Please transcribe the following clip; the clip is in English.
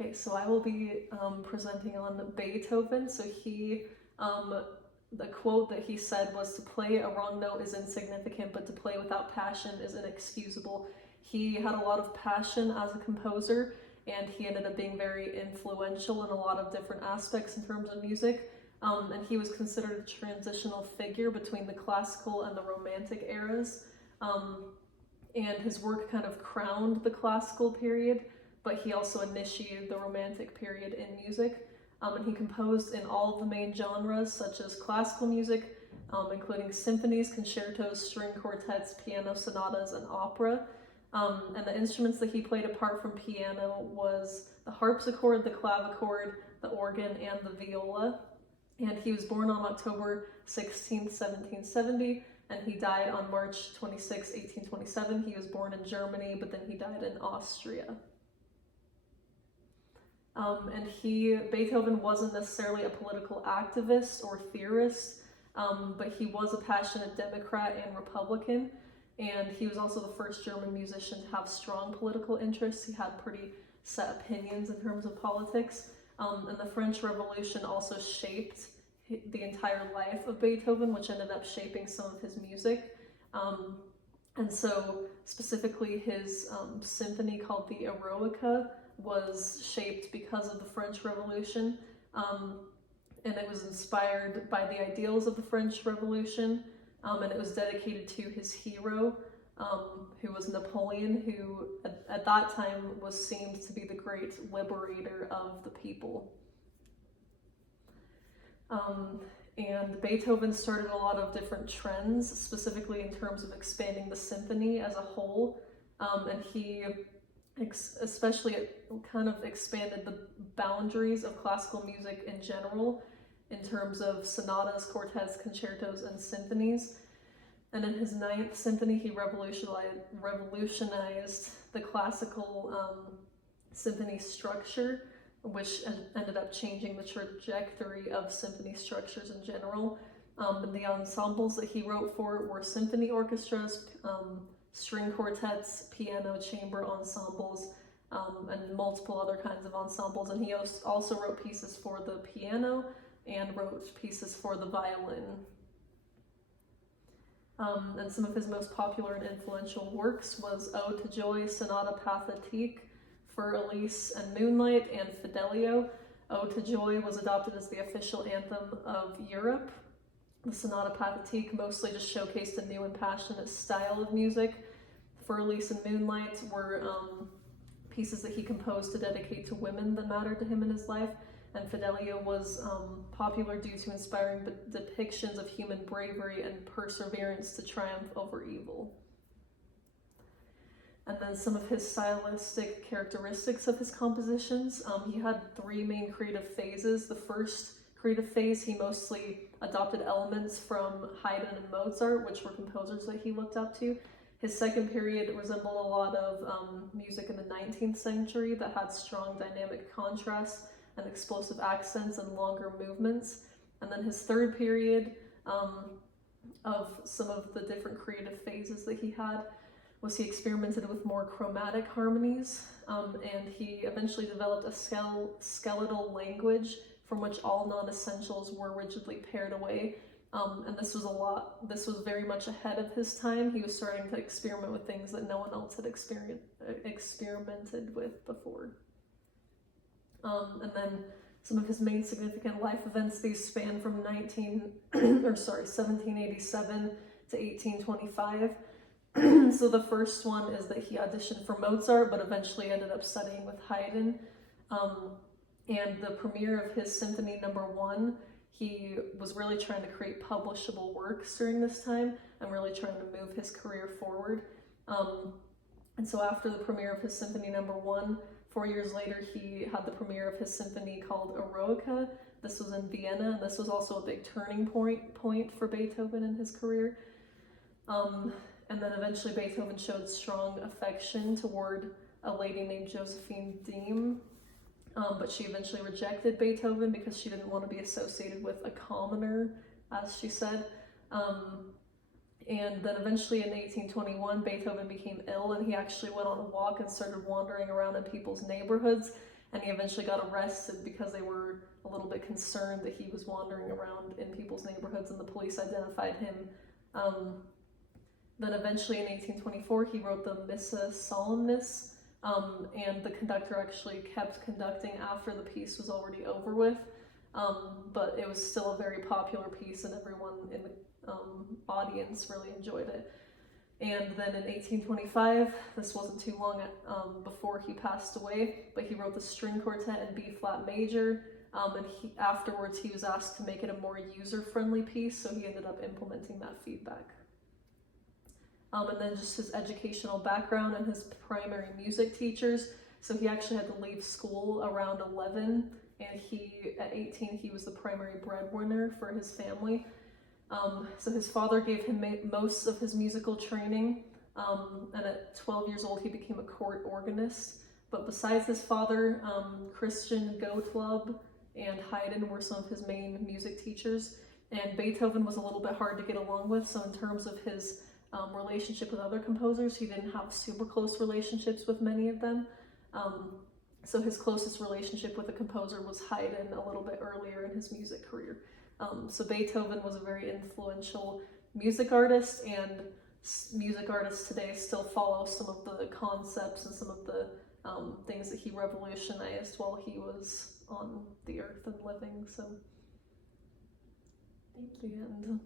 Okay, so I will be presenting on Beethoven. So the quote that he said was, "To play a wrong note is insignificant, but to play without passion is inexcusable." He had a lot of passion as a composer, and he ended up being very influential in a lot of different aspects in terms of music. And he was considered a transitional figure between the classical and the romantic eras. And his work kind of crowned the classical period, but he also initiated the romantic period in music. And he composed in all of the main genres, such as classical music, including symphonies, concertos, string quartets, piano sonatas, and opera. And the instruments that he played apart from piano was the harpsichord, the clavichord, the organ, and the viola. And he was born on October 16th, 1770, and he died on March 26, 1827. He was born in Germany, but then he died in Austria. Beethoven wasn't necessarily a political activist or theorist, but he was a passionate Democrat and Republican, and he was also the first German musician to have strong political interests. He had pretty set opinions in terms of politics, and the French Revolution also shaped the entire life of Beethoven, which ended up shaping some of his music. And so specifically his symphony called the Eroica was shaped because of the French Revolution, and it was inspired by the ideals of the French Revolution, and it was dedicated to his hero, who was Napoleon, who at that time was seen to be the great liberator of the people. And Beethoven started a lot of different trends, specifically in terms of expanding the symphony as a whole, and he especially kind of expanded the boundaries of classical music in general in terms of sonatas, quartets, concertos, and symphonies. And in his Ninth Symphony, he revolutionized the classical symphony structure, which ended up changing the trajectory of symphony structures in general. And the ensembles that he wrote for were symphony orchestras, string quartets, piano, chamber ensembles, and multiple other kinds of ensembles. And he also wrote pieces for the piano and wrote pieces for the violin. And some of his most popular and influential works was Ode to Joy, Sonata Pathétique, For Elise and Moonlight, and Fidelio. Ode to Joy was adopted as the official anthem of Europe. The Sonata Pathétique mostly just showcased a new and passionate style of music. For Elise and Moonlight were pieces that he composed to dedicate to women that mattered to him in his life. And Fidelio was popular due to inspiring depictions of human bravery and perseverance to triumph over evil. And then some of his stylistic characteristics of his compositions. He had three main creative phases. The first creative phase, he mostly adopted elements from Haydn and Mozart, which were composers that he looked up to. His second period resembled a lot of music in the 19th century that had strong dynamic contrasts and explosive accents and longer movements. And then his third period of some of the different creative phases that he had was he experimented with more chromatic harmonies, and he eventually developed a skeletal language from which all non-essentials were rigidly paired away. And this was very much ahead of his time. He was starting to experiment with things that no one else had experimented with before. And then some of his main significant life events, these span from 1787 to 1825. So the first one is that he auditioned for Mozart, but eventually ended up studying with Haydn. And the premiere of his Symphony No. 1, he was really trying to create publishable works during this time and really trying to move his career forward. And so after the premiere of his Symphony No. 1, 4 years later, he had the premiere of his symphony called Eroica. This was in Vienna, and this was also a big turning point for Beethoven in his career. And then eventually Beethoven showed strong affection toward a lady named Josephine Dehm, but she eventually rejected Beethoven because she didn't want to be associated with a commoner, as she said. And then eventually in 1821, Beethoven became ill, and he actually went on a walk and started wandering around in people's neighborhoods. and he eventually got arrested because they were a little bit concerned that he was wandering around in people's neighborhoods, and the police identified him. Then eventually in 1824 he wrote the Missa Solemnis, and the conductor actually kept conducting after the piece was already over with, but it was still a very popular piece and everyone in the audience really enjoyed it. And then in 1825, this wasn't too long before he passed away, but he wrote the string quartet in B flat major, and afterwards he was asked to make it a more user-friendly piece, so he ended up implementing that feedback. And then just his educational background and his primary music teachers. So he actually had to leave school around 11, and at 18 he was the primary breadwinner for his family. So his father gave him most of his musical training, and at 12 years old he became a court organist. But besides his father, Christian Gottlob and Haydn were some of his main music teachers, and Beethoven was a little bit hard to get along with, so in terms of his relationship with other composers, he didn't have super close relationships with many of them. So his closest relationship with a composer was Haydn a little bit earlier in his music career. So Beethoven was a very influential music artist, and music artists today still follow some of the concepts and some of the things that he revolutionized while he was on the earth and living. So, Thank the you. end.